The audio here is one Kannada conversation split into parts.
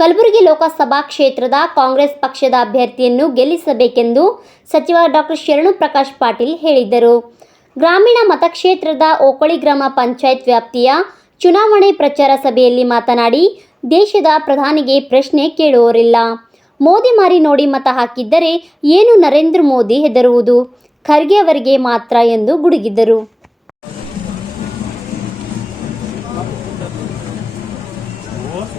ಕಲಬುರಗಿ ಲೋಕಸಭಾ ಕ್ಷೇತ್ರದ ಕಾಂಗ್ರೆಸ್ ಪಕ್ಷದ ಅಭ್ಯರ್ಥಿಯನ್ನು ಗೆಲ್ಲಿಸಬೇಕೆಂದು ಸಚಿವ ಡಾಕ್ಟರ್ ಶರಣು ಪ್ರಕಾಶ್ ಪಾಟೀಲ್ ಹೇಳಿದರು ಗ್ರಾಮೀಣ ಮತಕ್ಷೇತ್ರದ ಓಕಳಿ ಗ್ರಾಮ ಪಂಚಾಯತ್ ವ್ಯಾಪ್ತಿಯ ಚುನಾವಣೆ ಪ್ರಚಾರ ಸಭೆಯಲ್ಲಿ ಮಾತನಾಡಿ, ದೇಶದ ಪ್ರಧಾನಿಗೆ ಪ್ರಶ್ನೆ ಕೇಳುವವರಿಲ್ಲ. ಮೋದಿ ಮಾರಿ ನೋಡಿ ಮತ ಹಾಕಿದ್ದರೆ ಏನು ನರೇಂದ್ರ ಮೋದಿ ಹೆದರುವುದು? ಖರ್ಗೆ ಅವರಿಗೆ ಮಾತ್ರ ಎಂದು ಗುಡುಗಿದರು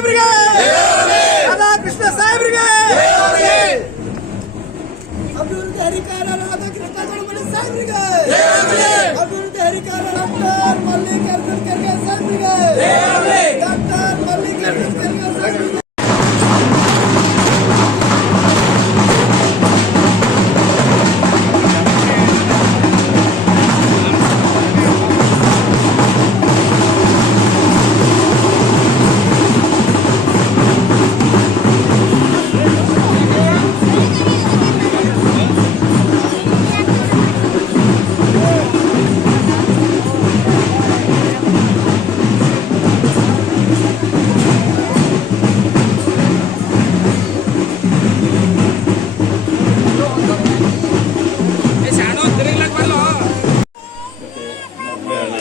obrigado!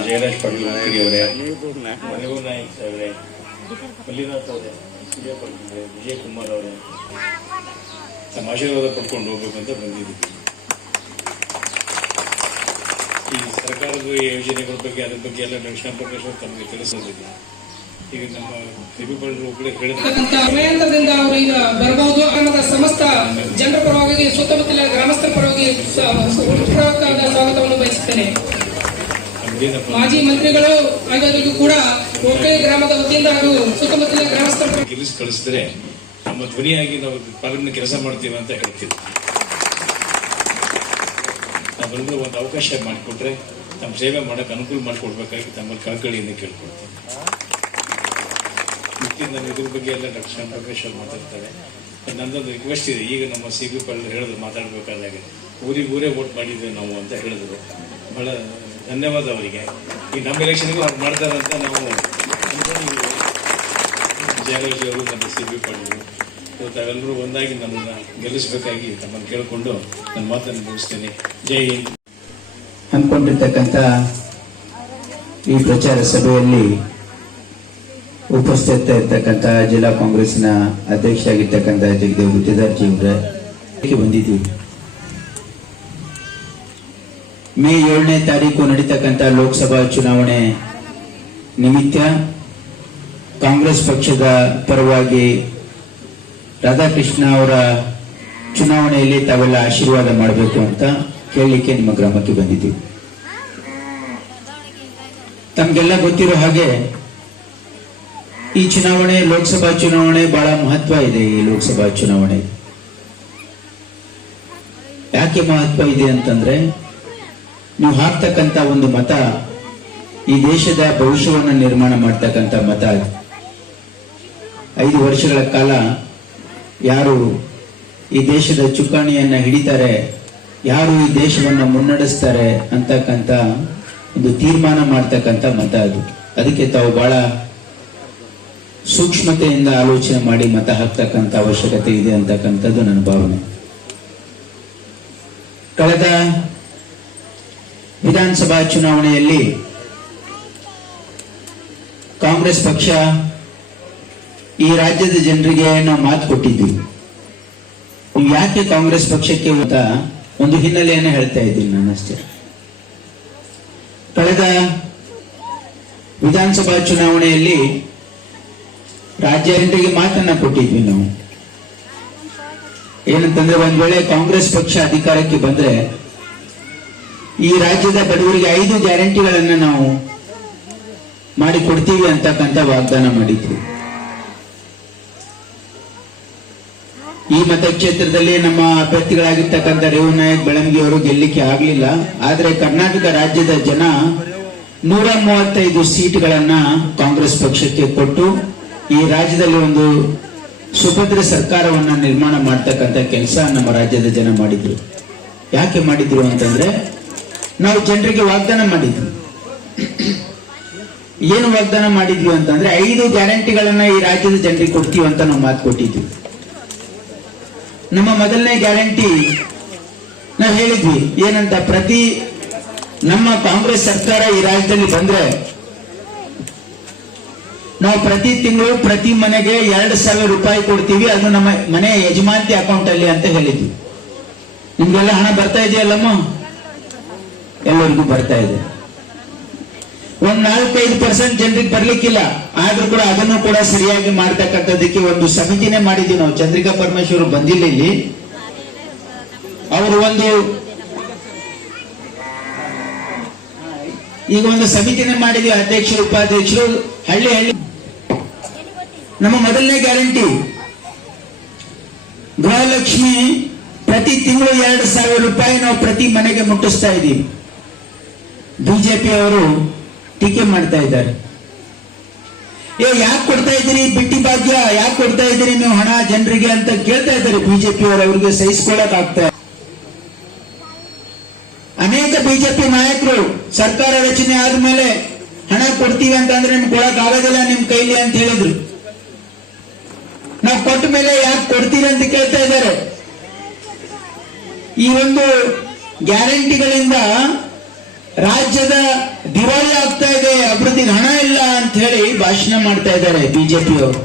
ಜಯರಾಜ್ ಪಾಟೀಲ್ ನಾಯಕಿ ಅವರೇ. ಮಲ್ಲಿನಾಥ್ ಅವರೇ ಪಾಟೀಲ್ ವಿಜಯ್ ಕುಮಾರ್ ಅವರೇ ತಮ್ಮ ಆಶೀರ್ವಾದ ಪಡ್ಕೊಂಡು ಹೋಗ್ಬೇಕಂತ ಬಂದಿದ್ದೀವಿ. ಈ ಸರ್ಕಾರದ ಯೋಜನೆಗಳ ಬಗ್ಗೆ, ಅದ್ರ ಬಗ್ಗೆ ಎಲ್ಲ ದಕ್ಷಿಣ ಪ್ರದೇಶ ತಮಗೆ ತಿಳಿಸೋದಿಲ್ಲ ಈಗ ನಮ್ಮ ತಿರುಪಳ್ಳರು ಕೂಡ ಸಮಯಾಂತರದಿಂದ ಅವರು ಈಗ ಬರಬಹುದು ಅನ್ನದ ಸಮಸ್ತ ಜನರ ಪರವಾಗಿ ಸುತ್ತಮುತ್ತಲ ಗ್ರಾಮಸ್ಥರ ಪರವಾಗಿ ಸ್ವಾಗತವನ್ನು ಬಯಸುತ್ತೇನೆ. ಮಾಜಿ ಮಂತ್ರಿಗಳು ಆಗೋದಕ್ಕೂ ಕೂಡ ಒಕ್ಕಲಿ ಗ್ರಾಮದ ವತಿಯಿಂದ ಹಾಗೂ ಸುತ್ತಮುತ್ತಲಿನ ಗ್ರಾಮಸ್ಥರು ಗೆಲ್ಲಿಸಿ ಕಳಿಸಿದ್ರೆ ನಮ್ಮ ಧ್ವನಿಯಾಗಿ ನಾವು ಪಾರ್ಲಿಮೆಂಟ್ ಕೆಲಸ ಮಾಡ್ತೀವಿ ಅಂತ ಹೇಳ್ತೀವಿ. ನಾವೆಲ್ಲರೂ ಒಂದು ಅವಕಾಶ ಮಾಡಿಕೊಟ್ರೆ ನಮ್ಮ ಸೇವೆ ಮಾಡಕ್ಕೆ ಅನುಕೂಲ ಮಾಡಿಕೊಡ್ಬೇಕಾಗಿ ತಮ್ಮಲ್ಲಿ ಕಳಕಳಿಯನ್ನು ಕೇಳ್ಕೊಳ್ತೀನಿ ಮುಖ್ಯ ನಾನು ಇದ್ರ ಬಗ್ಗೆ ಎಲ್ಲ ಡಾಕ್ಟರ್ ಪ್ರಕಾಶ್ ಅವ್ರು ಮಾತಾಡ್ತಾರೆ. ನಂದೊಂದು ರಿಕ್ವೆಸ್ಟ್ ಇದೆ. ಈಗ ನಮ್ಮ ಸಿ ಬಿ ಪಾಲ್ ಹೇಳಿದ್ರು ಮಾತಾಡಬೇಕಾದಾಗ. ಊರಿಗೆ ಊರೇ ವೋಟ್ ಮಾಡಿದ್ವಿ ನಾವು ಅಂತ ಹೇಳಿದರು. ಬಹಳ ಧನ್ಯವಾದ ಅವರಿಗೆ. ಈ ನಮ್ಮ ಎಲೆಕ್ಷನ್ಗೂ ಅವ್ರು ಅಂತ ನಾವು ಜಯರಾಜ್ ಅವರು ನಮ್ಮ ಸಿ ಬಿ ಪಾಟೀಲ್ ತಾವೆಲ್ಲರೂ ಒಂದಾಗಿ ನಮ್ಮನ್ನ ಗೆಲ್ಲಿಸಬೇಕಾಗಿ ತಮ್ಮನ್ನು ಕೇಳಿಕೊಂಡು ನನ್ನ ಮಾತನ್ನು ಮುಗಿಸ್ತೇನೆ. ಜೈ ಹಿಂದ್. ಹಮ್ಮಿಕೊಂಡಿರ್ತಕ್ಕಂಥ ಈ ಪ್ರಚಾರ ಸಭೆಯಲ್ಲಿ ಉಪಸ್ಥಿತ ಇರ್ತಕ್ಕಂಥ ಜಿಲ್ಲಾ ಕಾಂಗ್ರೆಸ್ನ ಅಧ್ಯಕ್ಷ ಆಗಿರ್ತಕ್ಕಂಥ ಜಗದೇವ್ ಗುತ್ತಿದಾರ್ಜಿ ಅವರೇ ಬಂದಿದ್ದೀವಿ. ಮೇ ಏಳನೇ ತಾರೀಕು ನಡೀತಕ್ಕಂಥ ಲೋಕಸಭಾ ಚುನಾವಣೆ ನಿಮಿತ್ತ ಕಾಂಗ್ರೆಸ್ ಪಕ್ಷದ ಪರವಾಗಿ ರಾಧಾಕೃಷ್ಣ ಅವರ ಚುನಾವಣೆಯಲ್ಲಿ ತಾವೆಲ್ಲ ಆಶೀರ್ವಾದ ಮಾಡಬೇಕು ಅಂತ ಕೇಳಲಿಕ್ಕೆ ನಿಮ್ಮ ಗ್ರಾಮಕ್ಕೆ ಬಂದಿದ್ದೀವಿ. ತಮಗೆಲ್ಲ ಗೊತ್ತಿರೋ ಹಾಗೆ ಈ ಚುನಾವಣೆ, ಲೋಕಸಭಾ ಚುನಾವಣೆ ಬಹಳ ಮಹತ್ವ ಇದೆ ಈ ಲೋಕಸಭಾ ಚುನಾವಣೆ ಯಾಕೆ ಮಹತ್ವ ಇದೆ ಅಂತಂದ್ರೆ ನೀವು ಹಾಕ್ತಕ್ಕಂತ ಒಂದು ಮತ ಈ ದೇಶದ ಭವಿಷ್ಯವನ್ನು ನಿರ್ಮಾಣ ಮಾಡ್ತಕ್ಕಂಥ ಮತ ಅದು. ಐದು ವರ್ಷಗಳ ಕಾಲ ಯಾರು ಈ ದೇಶದ ಚುಕ್ಕಾಣಿಯನ್ನ ಹಿಡಿತಾರೆ, ಯಾರು ಈ ದೇಶವನ್ನು ಮುನ್ನಡೆಸ್ತಾರೆ ಅಂತಕ್ಕಂಥ ಒಂದು ತೀರ್ಮಾನ ಮಾಡ್ತಕ್ಕಂಥ ಮತ ಅದು ಅದಕ್ಕೆ ತಾವು ಬಹಳ ಸೂಕ್ಷ್ಮತೆಯಿಂದ ಆಲೋಚನೆ ಮಾಡಿ ಮತ ಹಾಕ್ತಕ್ಕಂಥ ಅವಶ್ಯಕತೆ ಇದೆ ಅಂತಕ್ಕಂಥದ್ದು ನನ್ನ ಭಾವನೆ ಕಳೆದ ವಿಧಾನಸಭಾ ಚುನಾವಣೆಯಲ್ಲಿ ಕಾಂಗ್ರೆಸ್ ಪಕ್ಷ ಈ ರಾಜ್ಯದ ಜನರಿಗೆ ನಾವು ಮಾತು ಕೊಟ್ಟಿದ್ವಿ ಯಾಕೆ ಕಾಂಗ್ರೆಸ್ ಪಕ್ಷಕ್ಕೆ ಅಂತ ಒಂದು ಹಿನ್ನೆಲೆಯನ್ನು ಹೇಳ್ತಾ ಇದ್ದೀನಿ ನಾನು ಅಷ್ಟೇ. ಕಳೆದ ವಿಧಾನಸಭಾ ಚುನಾವಣೆಯಲ್ಲಿ ರಾಜ್ಯ ಜನರಿಗೆ ಮಾತನ್ನ ಕೊಟ್ಟಿದ್ವಿ ನಾವು. ಏನಂತಂದ್ರೆ ಒಂದ್ ವೇಳೆ ಕಾಂಗ್ರೆಸ್ ಪಕ್ಷ ಅಧಿಕಾರಕ್ಕೆ ಬಂದ್ರೆ ಈ ರಾಜ್ಯದ ಬಡವರಿಗೆ ಐದು ಗ್ಯಾರಂಟಿಗಳನ್ನ ನಾವು ಮಾಡಿ ಕೊಡ್ತೀವಿ ಅಂತಕ್ಕಂಥ ವಾಗ್ದಾನ ಮಾಡಿದ್ವಿ. ಈ ಮತಕ್ಷೇತ್ರದಲ್ಲಿ ನಮ್ಮ ಅಭ್ಯರ್ಥಿಗಳಾಗಿರ್ತಕ್ಕಂಥ ರೇವು ನಾಯಕ್ ಬೆಳಂಗಿ ಅವರು ಗೆಲ್ಲಿಕ್ಕೆ ಆಗಲಿಲ್ಲ. ಆದರೆ ಕರ್ನಾಟಕ ರಾಜ್ಯದ ಜನ ನೂರ ಮೂವತ್ತೈದು ಸೀಟ್ಗಳನ್ನ ಕಾಂಗ್ರೆಸ್ ಪಕ್ಷಕ್ಕೆ ಕೊಟ್ಟು ಈ ರಾಜ್ಯದಲ್ಲಿ ಒಂದು ಸುಭದ್ರ ಸರ್ಕಾರವನ್ನ ನಿರ್ಮಾಣ ಮಾಡ್ತಕ್ಕಂಥ ಕೆಲಸ ನಮ್ಮ ರಾಜ್ಯದ ಜನ ಮಾಡಿದ್ರು. ಯಾಕೆ ಮಾಡಿದ್ರು ಅಂತಂದ್ರೆ ನಾವು ಜನರಿಗೆ ವಾಗ್ದಾನ ಮಾಡಿದ್ವಿ. ಏನು ವಾಗ್ದಾನ ಮಾಡಿದ್ವಿ ಅಂತಂದ್ರೆ ಐದು ಗ್ಯಾರಂಟಿಗಳನ್ನ ಈ ರಾಜ್ಯದ ಜನರಿಗೆ ಕೊಡ್ತೀವಿ ಅಂತ ನಾವು ಮಾತು ಕೊಟ್ಟಿದ್ವಿ. ನಮ್ಮ ಮೊದಲನೇ ಗ್ಯಾರಂಟಿ ನಾವು ಹೇಳಿದ್ವಿ, ಏನಂತ ಪ್ರತಿ ನಮ್ಮ ಕಾಂಗ್ರೆಸ್ ಸರ್ಕಾರ ಈ ರಾಜ್ಯದಲ್ಲಿ ಬಂದ್ರೆ ನಾವು ಪ್ರತಿ ತಿಂಗಳು ಪ್ರತಿ ಮನೆಗೆ ಎರಡು ಸಾವಿರ ರೂಪಾಯಿ ಕೊಡ್ತೀವಿ, ಅದು ನಮ್ಮ ಮನೆ ಯಜಮಾಂತಿ ಅಕೌಂಟ್ ಅಲ್ಲಿ ಅಂತ ಹೇಳಿದ್ವಿ. ನಿಮ್ಗೆಲ್ಲ ಹಣ ಬರ್ತಾ ಇದೆಯಲ್ಲಮ್ಮ? ಎಲ್ಲರಿಗೂ ಬರ್ತಾ ಇದೆ. ಒಂದ್ ನಾಲ್ಕೈದು ಪರ್ಸೆಂಟ್ ಜನರಿಗೆ ಬರ್ಲಿಕ್ಕಿಲ್ಲ. ಆದ್ರೂ ಕೂಡ ಅದನ್ನು ಕೂಡ ಸರಿಯಾಗಿ ಮಾಡ್ತಕ್ಕಂಥದ್ದಕ್ಕೆ ಒಂದು ಸಮಿತಿನೇ ಮಾಡಿದ್ವಿ ನಾವು. ಚಂದ್ರಿಕಾ ಪರಮೇಶ್ವರ್ ಬಂದಿಲ್ಲ ಇಲ್ಲಿ. ಅವರು ಒಂದು ಈಗ ಒಂದು ಸಮಿತಿನೇ ಮಾಡಿದ್ವಿ ಅಧ್ಯಕ್ಷರು, ಉಪಾಧ್ಯಕ್ಷರು. ಹಳ್ಳಿ ಹಳ್ಳಿ. ನಮ್ಮ ಮೊದಲನೇ ಗ್ಯಾರಂಟಿ. ಗೃಹಲಕ್ಷ್ಮಿ ಪ್ರತಿ ತಿಂಗಳು ಎರಡು ಸಾವಿರ ರೂಪಾಯಿ ನಾವು ಪ್ರತಿ ಮನೆಗೆ ಮುಟ್ಟಿಸ್ತಾ ಇದ್ದೀವಿ. ಬಿಜೆಪಿ ಅವರು ಟೀಕೆ ಮಾಡ್ತಾ ಇದ್ದಾರೆ. ಏ, ಯಾಕೆ ಕೊಡ್ತಾ ಇದ್ದೀರಿ? ಬಿಟ್ಟಿ ಭಾಗ್ಯ, ಯಾಕೆ ಕೊಡ್ತಾ ಇದ್ದೀರಿ ನೀವು ಹಣ ಜನರಿಗೆ ಅಂತ ಕೇಳ್ತಾ ಇದ್ದಾರೆ ಬಿಜೆಪಿ ಅವರು ಅವರಿಗೆ ಸಹಿಸ್ಕೊಳ್ಳಕ್ ಆಗ್ತಾ ಅನೇಕ ಬಿಜೆಪಿ ನಾಯಕರು ಸರ್ಕಾರ ರಚನೆ ಆದ್ಮೇಲೆ ಹಣ ಕೊಡ್ತೀವಿ ಅಂತಂದ್ರೆ ನಿಮ್ಗೆ ಕೊಡಕ್ ಆಗೋದಿಲ್ಲ ನಿಮ್ ಕೈಲಿ ಅಂತ ಹೇಳಿದ್ರು. ನಾವು ಕೊಟ್ಟ ಮೇಲೆ ಯಾಕೆ ಕೊಡ್ತೀರಿ ಅಂತ ಕೇಳ್ತಾ ಇದ್ದಾರೆ. ಈ ಒಂದು ಗ್ಯಾರಂಟಿಗಳಿಂದ ರಾಜ್ಯದ ದಿವಾಳಿ ಆಗ್ತಾ ಇದೆ ಅಭಿವೃದ್ಧಿಗೆ ಹಣ ಇಲ್ಲ ಅಂತ ಹೇಳಿ ಭಾಷಣ ಮಾಡ್ತಾ ಇದ್ದಾರೆ ಬಿಜೆಪಿಯವರು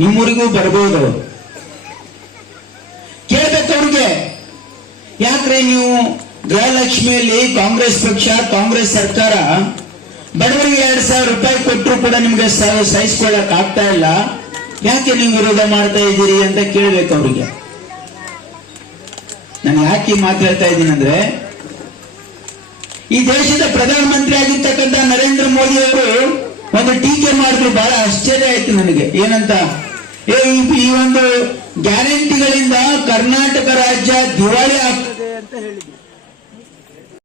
ನಿಮ್ಮೂರಿಗೂ ಬರಬಹುದು. ಕೇಳ್ಬೇಕು ಅವ್ರಿಗೆ ಯಾಕ್ರೆ ನೀವು ಗೃಹಲಕ್ಷ್ಮಿಯಲ್ಲಿ ಕಾಂಗ್ರೆಸ್ ಪಕ್ಷ, ಕಾಂಗ್ರೆಸ್ ಸರ್ಕಾರ, ಬಡವರಿಗೆ ಎರಡ್ ಸಾವಿರ ರೂಪಾಯಿ ಕೊಟ್ಟರು ಕೂಡ ನಿಮ್ಗೆ ಸಹಿಸ್ಕೊಳ್ಳಕ್ ಆಗ್ತಾ ಇಲ್ಲ. ಯಾಕೆ ನೀವು ವಿರೋಧ ಮಾಡ್ತಾ ಇದ್ದೀರಿ ಅಂತ ಕೇಳ್ಬೇಕು ಅವ್ರಿಗೆ ನಾನು ಯಾಕೆ ಮಾತಾಡ್ತಾ ಇದ್ದೀನಿ ಅಂದ್ರೆ ಈ ದೇಶದ ಪ್ರಧಾನಮಂತ್ರಿ ಆಗಿರ್ತಕ್ಕಂಥ ನರೇಂದ್ರ ಮೋದಿ ಅವರು ಒಂದು ಟೀಕೆ ಮಾಡಿದ್ರು. ಬಹಳ ಆಶ್ಚರ್ಯ ಆಯ್ತು ನನಗೆ. ಏನಂತ? ಏ ಈ- ಒಂದು ಗ್ಯಾರಂಟಿಗಳಿಂದ ಕರ್ನಾಟಕ ರಾಜ್ಯ ದಿವಾಳಿ ಆಗ್ತದೆ ಅಂತ ಹೇಳಿದ್ರು.